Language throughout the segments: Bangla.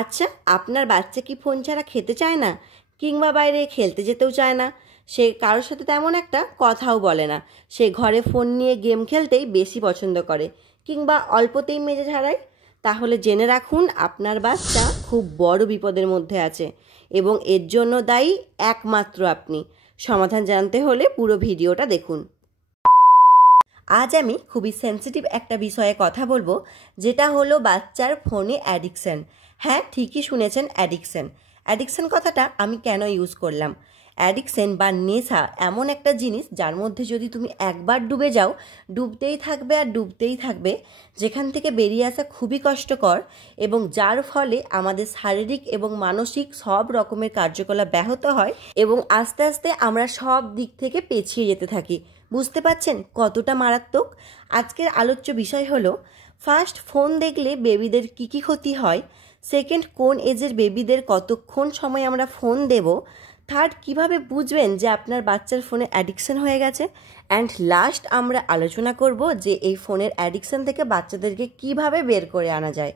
আচ্ছা, আপনার বাচ্চা কি ফোন ছাড়া খেতে চায় না, কিংবা বাইরে খেলতে যেতেও চায় না? সে কারোর সাথে তেমন একটা কথাও বলে না, সে ঘরে ফোন নিয়ে গেম খেলতেই বেশি পছন্দ করে, কিংবা অল্পতেই মেজাজ হারায়? তাহলে জেনে রাখুন, আপনার বাচ্চা খুব বড় বিপদের মধ্যে আছে, এবং এর জন্য দায়ী একমাত্র আপনি। সমাধান জানতে হলে পুরো ভিডিওটা দেখুন। আজ আমি খুবই সেন্সিটিভ একটা বিষয়ে কথা বলবো, যেটা হলো বাচ্চার ফোনে অ্যাডিকশন। হ্যাঁ, ঠিকই শুনেছেন, অ্যাডিকশন। অ্যাডিকশন কথাটা আমি কেন ইউজ করলাম? অ্যাডিকশন বা নেশা এমন একটা জিনিস যার মধ্যে যদি তুমি একবার ডুবে যাও, ডুবতেই থাকবে আর ডুবতেই থাকবে, যেখান থেকে বেরিয়ে আসা খুবই কষ্টকর, এবং যার ফলে আমাদের শারীরিক এবং মানসিক সব রকমের কার্যকলাপ ব্যাহত হয়, এবং আস্তে আস্তে আমরা সব দিক থেকে পেছিয়ে যেতে থাকি। বুঝতে পারছেন কতটা মারাত্মক? আজকের আলোচ্য বিষয় হলো, ফার্স্ট, ফোন দেখলে বেবিদের কী কী ক্ষতি হয়; সেকেন্ড, কোন এজের বেবিদের কতক্ষণ সময় আমরা ফোন দেব; থার্ড, কিভাবে বুঝবেন যে আপনার বাচ্চার ফোনে অ্যাডিকশন হয়ে গেছে; অ্যান্ড লাস্ট, আমরা আলোচনা করব যে এই ফোনের অ্যাডিকশন থেকে বাচ্চাদেরকে কিভাবে বের করে আনা যায়।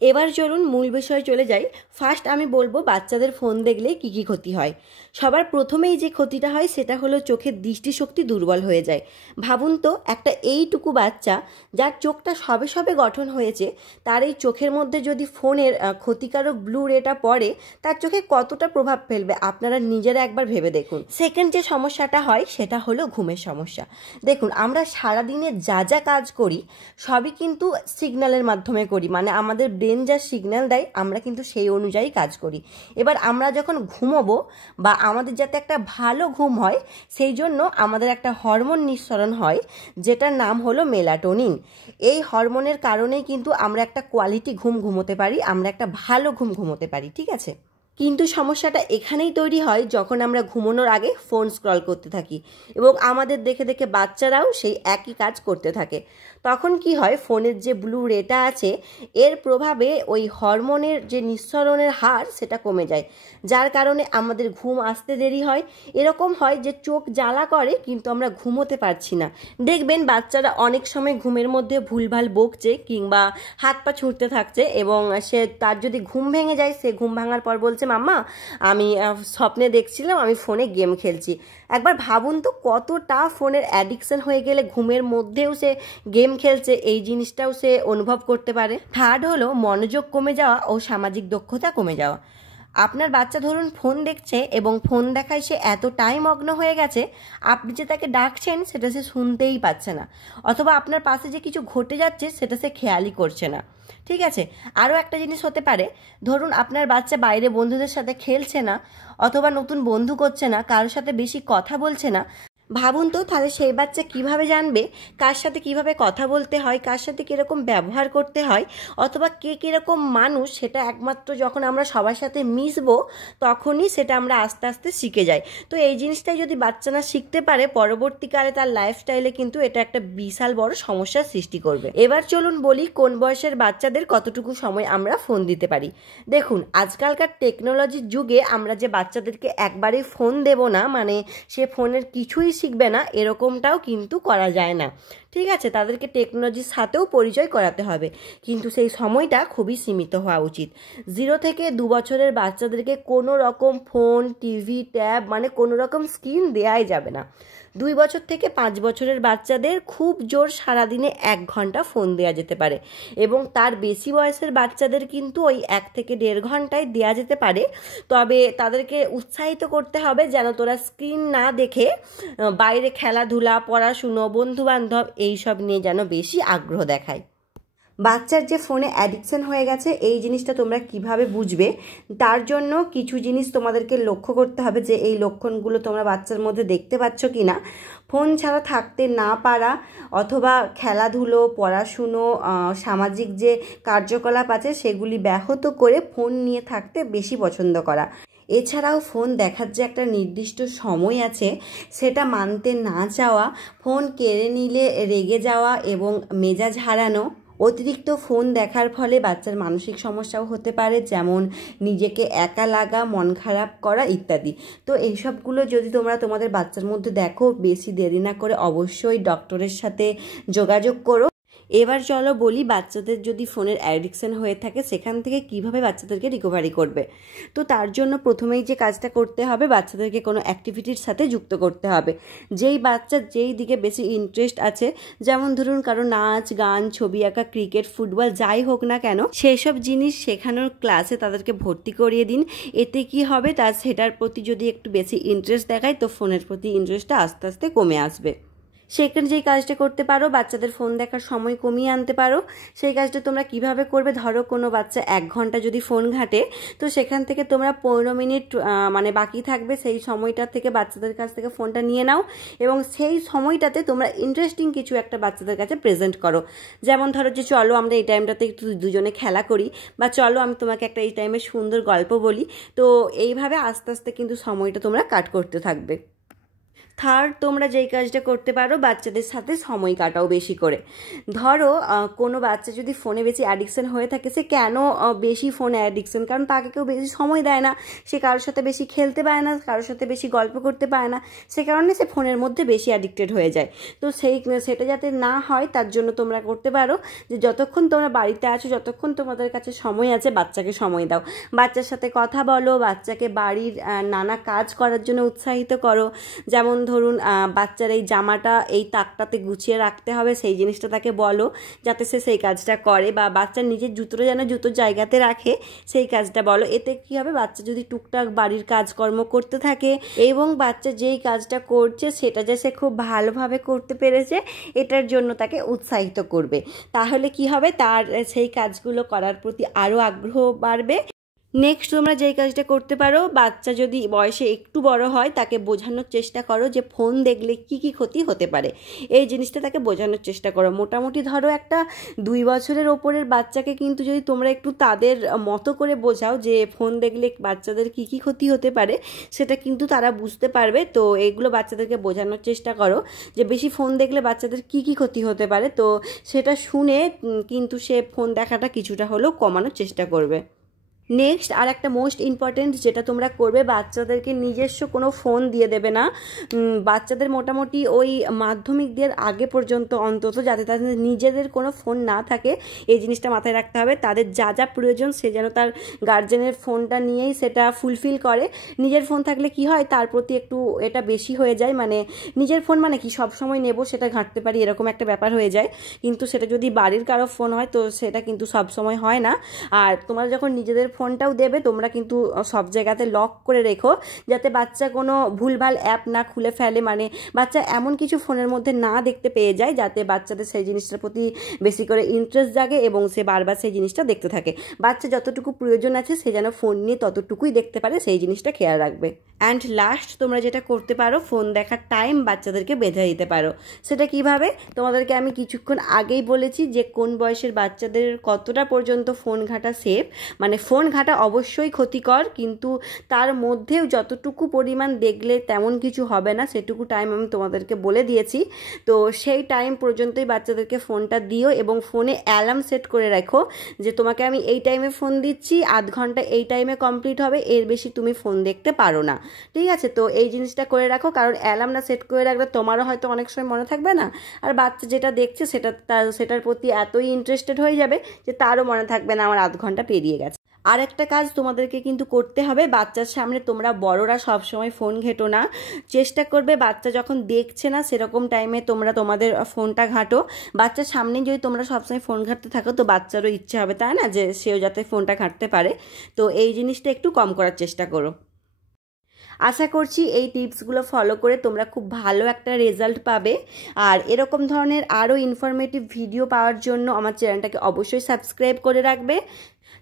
এবার চলুন মূল বিষয়ে চলে যাই। ফার্স্ট আমি বলবো বাচ্চাদের ফোন দেখলে কী কী ক্ষতি হয়। সবার প্রথমেই যে ক্ষতিটা হয় সেটা হলো চোখের দৃষ্টিশক্তি দুর্বল হয়ে যায়। ভাবুন তো, একটা এইটুকু বাচ্চা যার চোখটা সবে সবে গঠন হয়েছে, তার এই চোখের মধ্যে যদি ফোনের ক্ষতিকারক ব্লু রেটা পড়ে, তার চোখে কতটা প্রভাব ফেলবে আপনারা নিজেরা একবার ভেবে দেখুন। সেকেন্ড যে সমস্যাটা হয় সেটা হলো ঘুমের সমস্যা। দেখুন, আমরা সারাদিনে যা যা কাজ করি সবই কিন্তু সিগন্যালের মাধ্যমে করি, মানে আমাদের ব্রেন যা সিগন্যাল দেয় আমরা কিন্তু সেই অনুযায়ী কাজ করি। এবার আমরা যখন ঘুমোবো বা আমাদের যাতে একটা ভালো ঘুম হয়, সেই জন্য আমাদের একটা হরমোন নিঃসরণ হয়, যেটার নাম হলো মেলাটোনিন। এই হরমোনের কারণেই কিন্তু আমরা একটা কোয়ালিটি ঘুম ঘুমোতে পারি, আমরা একটা ভালো ঘুম ঘুমোতে পারি, ঠিক আছে? কিন্তু সমস্যাটা এখানেই তৈরি হয় যখন আমরা ঘুমানোর আগে ফোন স্ক্রল করতে থাকি, এবং আমাদের দেখে দেখে বাচ্চারাও সেই একই কাজ করতে থাকে। তখন কি হয়, ফোনের যে ব্লু রেটা আছে এর প্রভাবে ওই হরমোনের যে নিঃসরণের হার সেটা কমে যায়, যার কারণে আমাদের ঘুম আসতে দেরি হয়। এরকম হয় যে চোখ জ্বালা করে কিন্তু আমরা ঘুমোতে পারছি না। দেখবেন বাচ্চারা অনেক সময় ঘুমের মধ্যে ভুলভাল বকছে কিংবা হাত পা ছুঁড়তে থাকছে, এবং তার যদি ঘুম ভেঙে যায়, সে ঘুম ভাঙার পর বলছে, মাম্মা আমি স্বপ্নে দেখছিলাম আমি ফোনে গেম খেলছি। একবার ভাবুন তো, কতটা ফোনের অ্যাডিকশন হয়ে গেলে ঘুমের মধ্যেও সে গেম খেলছে, এই জিনিসটাও সে অনুভব করতে পারে। থার্ড হলো মনোযোগ কমে যাওয়া ও সামাজিক দক্ষতা কমে যাওয়া। আপনার বাচ্চা ধরুন ফোন দেখছে, এবং ফোন দেখায় সে এতটাই মগ্ন হয়ে গেছে, আপনি যে তাকে ডাকছেন সেটা সে শুনতেই পাচ্ছে না, অথবা আপনার পাশে যে কিছু ঘটে যাচ্ছে সেটা সে খেয়ালই করছে না, ঠিক আছে? আরও একটা জিনিস হতে পারে, ধরুন আপনার বাচ্চা বাইরে বন্ধুদের সাথে খেলছে না, অথবা নতুন বন্ধু করছে না, কারোর সাথে বেশি কথা বলছে না। ভাবুন তো, তাহলে সেই বাচ্চা কিভাবে জানবে কার সাথে কিভাবে কথা বলতে হয়, কার সাথে কীরকম ব্যবহার করতে হয়, অথবা কে কীরকম মানুষ, সেটা একমাত্র যখন আমরা সবার সাথে মিশবো তখনই সেটা আমরা আস্তে আস্তে শিখে যাই। তো এই জিনিসটাই যদি বাচ্চা না শিখতে পারে, পরবর্তীকালে তার লাইফস্টাইলে কিন্তু এটা একটা বিশাল বড় সমস্যার সৃষ্টি করবে। এবার চলুন বলি কোন বয়সের বাচ্চাদের কতটুকু সময় আমরা ফোন দিতে পারি। দেখুন, আজকালকার টেকনোলজির যুগে আমরা যে বাচ্চাদেরকে একবারেই ফোন দেব না, মানে সে ফোনের কিছুই শিখবে না, এরকমটাও কিন্তু করা যায় না, ঠিক আছে? তাদেরকে টেকনোলজির সাথেও পরিচয় করাতে হবে, কিন্তু সেই সময়টা খুবই সীমিত হওয়া উচিত। 0 থেকে 2 বছরের বাচ্চাদেরকে কোনো রকম ফোন, টিভি, ট্যাব, মানে কোনো রকম স্ক্রিন দেওয়াই যাবে না। 2 বছর থেকে 5 বছরের বাচ্চাদের খুব জোর সারাদিনে 1 ঘন্টা ফোন দেওয়া যেতে পারে, এবং তার বেশি বয়সের বাচ্চাদের কিন্তু ওই 1 থেকে 1.5 ঘন্টায় দেওয়া যেতে পারে। তবে তাদেরকে উৎসাহিত করতে হবে যেন তোরা স্ক্রিন না দেখে বাইরে খেলাধুলা, পড়াশুনো, বন্ধুবান্ধব এইসব নিয়ে যেন বেশি আগ্রহ দেখায়। বাচ্চার যে ফোনে অ্যাডিকশন হয়ে গেছে এই জিনিসটা তোমরা কিভাবে বুঝবে, তার জন্য কিছু জিনিস তোমাদেরকে লক্ষ্য করতে হবে, যে এই লক্ষণগুলো তোমরা বাচ্চার মধ্যে দেখতে পাচ্ছ কি না। ফোন ছাড়া থাকতে না পারা, অথবা খেলাধুলো, পড়াশুনো, সামাজিক যে কার্যকলাপ আছে সেগুলি ব্যাহত করে ফোন নিয়ে থাকতে বেশি পছন্দ করা। এছাড়াও ফোন দেখার যে একটা নির্দিষ্ট সময় আছে সেটা মানতে না চাওয়া, ফোন কেড়ে নিলে রেগে যাওয়া এবং মেজাজ হারানো। অতিরিক্ত ফোন দেখার ফলে বাচ্চার মানসিক সমস্যাও হতে পারে, যেমন নিজেকে একা লাগা, মন খারাপ করা ইত্যাদি। তো এইসবগুলো যদি তোমরা তোমাদের বাচ্চার মধ্যে দেখো, বেশি দেরি না করে অবশ্যই ডক্টরের সাথে যোগাযোগ করো। এবার চলো বলি বাচ্চাদের যদি ফোনের অ্যাডিকশন হয়ে থাকে সেখান থেকে কিভাবে বাচ্চাদেরকে রিকভারি করবে। তো তার জন্য প্রথমেই যে কাজটা করতে হবে, বাচ্চাদেরকে কোনো অ্যাক্টিভিটির সাথে যুক্ত করতে হবে। যেই বাচ্চার যেই দিকে বেশি ইন্টারেস্ট আছে, যেমন ধরুন কারো নাচ গান, ছবি আঁকা, ক্রিকেট, ফুটবল যাই হোক না কেন, সেই সব জিনিস শেখানোর ক্লাসে তাদেরকে ভর্তি করিয়ে দিন। এতে কি হবে, তার সেটার প্রতি যদি একটু বেশি ইন্টারেস্ট দেখায় তো ফোনের প্রতি ইন্টারেস্টটা আস্তে আস্তে কমে আসবে। সেখানে যেই কাজটা করতে পারো, বাচ্চাদের ফোন দেখার সময় কমিয়ে আনতে পারো। সেই কাজটা তোমরা কিভাবে করবে, ধরো কোনো বাচ্চা 1 ঘন্টা যদি ফোন ঘাঁটে, তো সেখান থেকে তোমরা 15 মিনিট মানে বাকি থাকবে, সেই সময়টা থেকে বাচ্চাদের কাছ থেকে ফোনটা নিয়ে নাও এবং সেই সময়টাতে তোমরা ইন্টারেস্টিং কিছু একটা বাচ্চাদের কাছে প্রেজেন্ট করো। যেমন ধরো যে চলো আমরা এই টাইমটাতে একটু দুজনে খেলা করি, বা চলো আমি তোমাকে একটা এই টাইমে সুন্দর গল্প বলি। তো এইভাবে আস্তে আস্তে কিন্তু সময়টা তোমরা কাট করতে থাকবে। থার্ড, তোমরা যেই কাজটা করতে পারো, বাচ্চাদের সাথে সময় কাটাও বেশি করে। ধরো কোনো বাচ্চা যদি ফোনে বেশি অ্যাডিকশন হয়ে থাকে, সে কেন বেশি ফোনে অ্যাডিকশন, কারণ তাকে কেউ বেশি সময় দেয় না, সে কারোর সাথে বেশি খেলতে পারে না, কারোর সাথে বেশি গল্প করতে পারে না, সে কারণে সে ফোনের মধ্যে বেশি অ্যাডিক্টেড হয়ে যায়। তো সেটা যাতে না হয় তার জন্য তোমরা করতে পারো যে যতক্ষণ তোমরা বাড়িতে আছো, যতক্ষণ তোমাদের কাছে সময় আছে, বাচ্চাকে সময় দাও, বাচ্চার সাথে কথা বলো, বাচ্চাকে বাড়ির নানা কাজ করার জন্য উৎসাহিত করো। যেমন ধরুন বাচ্চার এই জামাটা এই তাকটাতে গুছিয়ে রাখতে হবে, সেই জিনিসটা তাকে বলো যাতে সে সেই কাজটা করে, বা বাচ্চার নিজের জুতোটা যেন জুতোর জায়গাতে রাখে সেই কাজটা বলো। এতে কি হবে, বাচ্চা যদি টুকটাক বাড়ির কাজকর্ম করতে থাকে এবং বাচ্চা যেই কাজটা করছে সেটা যে সে খুব ভালোভাবে করতে পেরেছে, এটার জন্য তাকে উৎসাহিত করবে। তাহলে কি হবে, তার সেই কাজগুলো করার প্রতি আরও আগ্রহ বাড়বে। নেক্সট, তোমরা যেই কাজটা করতে পারো, বাচ্চা যদি বয়সে একটু বড় হয় তাকে বোঝানোর চেষ্টা করো যে ফোন দেখলে কি কি ক্ষতি হতে পারে, এই জিনিসটা তাকে বোঝানোর চেষ্টা করো। মোটামুটি ধরো একটা 2 বছরের ওপরের বাচ্চাকে কিন্তু যদি তোমরা একটু তাদের মতো করে বোঝাও যে ফোন দেখলে বাচ্চাদের কি কি ক্ষতি হতে পারে, সেটা কিন্তু তারা বুঝতে পারবে। তো এইগুলো বাচ্চাদেরকে বোঝানোর চেষ্টা করো যে বেশি ফোন দেখলে বাচ্চাদের কি কি ক্ষতি হতে পারে, তো সেটা শুনে কিন্তু সে ফোন দেখাটা কিছুটা হলেও কমানোর চেষ্টা করবে। নেক্সট, আর একটা মোস্ট ইম্পর্টেন্ট যেটা তোমরা করবে, বাচ্চাদেরকে নিজস্ব কোনো ফোন দিয়ে দেবে না। বাচ্চাদের মোটামুটি ওই মাধ্যমিক দেওয়ার আগে পর্যন্ত অন্তত যাতে তাদের নিজেদের কোনো ফোন না থাকে, এই জিনিসটা মাথায় রাখতে হবে। তাদের যা যা প্রয়োজন সে যেন তার গার্জেনের ফোনটা নিয়েই সেটা ফুলফিল করে। নিজের ফোন থাকলে কি হয়, তার প্রতি একটু এটা বেশি হয়ে যায়, মানে নিজের ফোন মানে কি সব সময় নেব সেটা ঘাঁটতে পারি এরকম একটা ব্যাপার হয়ে যায়। কিন্তু সেটা যদি বাড়ির কারো ফোন হয় তো সেটা কিন্তু সব সময় হয় না। আর তোমরা যখন নিজেদের ফোনটাও দেবে, তোমরা কিন্তু সব জায়গাতে লক করে রেখো যাতে বাচ্চা কোনো ভুলভাল অ্যাপ না খুলে ফেলে, মানে বাচ্চা এমন কিছু ফোনের মধ্যে না দেখতে পেয়ে যায় যাতে বাচ্চাদের সেই জিনিসটার প্রতি বেশি করে ইন্টারেস্ট জাগে এবং সে বারবার সেই জিনিসটা দেখতে থাকে। বাচ্চা যতটুকু প্রয়োজন আছে সে যেন ফোন নিয়ে ততটুকুই দেখতে পারে, সেই জিনিসটা খেয়াল রাখবে। অ্যান্ড লাস্ট, তোমরা যেটা করতে পারো, ফোন দেখার টাইম বাচ্চাদেরকে বেঁধে দিতে পারো। সেটা কিভাবে, তোমাদেরকে আমি কিছুক্ষণ আগেই বলেছি যে কোন বয়সের বাচ্চাদের কতটা পর্যন্ত ফোন ঘাঁটা সেফ। মানে ফোন ঘাঁটা অবশ্যই ক্ষতিকর, কিন্তু তার মধ্যেও যতটুকু পরিমাণ দেখলে তেমন কিছু হবে না, সেটুকু টাইম আমি তোমাদেরকে বলে দিয়েছি। তো সেই টাইম পর্যন্তই বাচ্চাদেরকে ফোনটা দিও এবং ফোনে অ্যালার্ম সেট করে রাখো যে তোমাকে আমি এই টাইমে ফোন দিচ্ছি, আধ ঘন্টা এই টাইমে কমপ্লিট হবে, এর বেশি তুমি ফোন দেখতে পারো না, ঠিক আছে? তো এই জিনিসটা করে রাখো, কারণ অ্যালার্মটা সেট করে রাখলে তোমারও হয়তো অনেক সময় মনে থাকবে না, আর বাচ্চা যেটা দেখছে সেটার প্রতি এতই ইন্টারেস্টেড হয়ে যাবে যে তারও মনে থাকবে না আমার আধ ঘন্টা পেরিয়ে গেছে। আর একটা কাজ তোমাদেরকে কিন্তু করতে হবে, বাচ্চার সামনে তোমরা বড়রা সবসময় ফোন ঘেঁটো না। চেষ্টা করবে বাচ্চা যখন দেখছে না সেরকম টাইমে তোমরা তোমাদের ফোনটা ঘাঁটো। বাচ্চার সামনে যদি তোমরা সবসময় ফোন ঘাঁটতে থাকো তো বাচ্চারও ইচ্ছে হবে, তাই না, যে সেও যাতে ফোনটা ঘাঁটতে পারে। তো এই জিনিসটা একটু কম করার চেষ্টা করো। আশা করছি এই টিপসগুলো ফলো করে তোমরা খুব ভালো একটা রেজাল্ট পাবে। আর এরকম ধরনের আরও ইনফরমেটিভ ভিডিও পাওয়ার জন্য আমার চ্যানেলটাকে অবশ্যই সাবস্ক্রাইব করে রাখবে।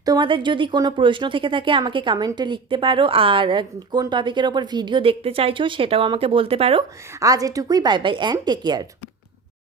তোমাদের যদি কোনো প্রশ্ন থেকে থাকে আমাকে কমেন্টে লিখতে পারো, আর কোন টপিকের ওপর ভিডিও দেখতে চাইছো সেটাও আমাকে বলতে পারো। আজ এটুকুই, bye bye and take care.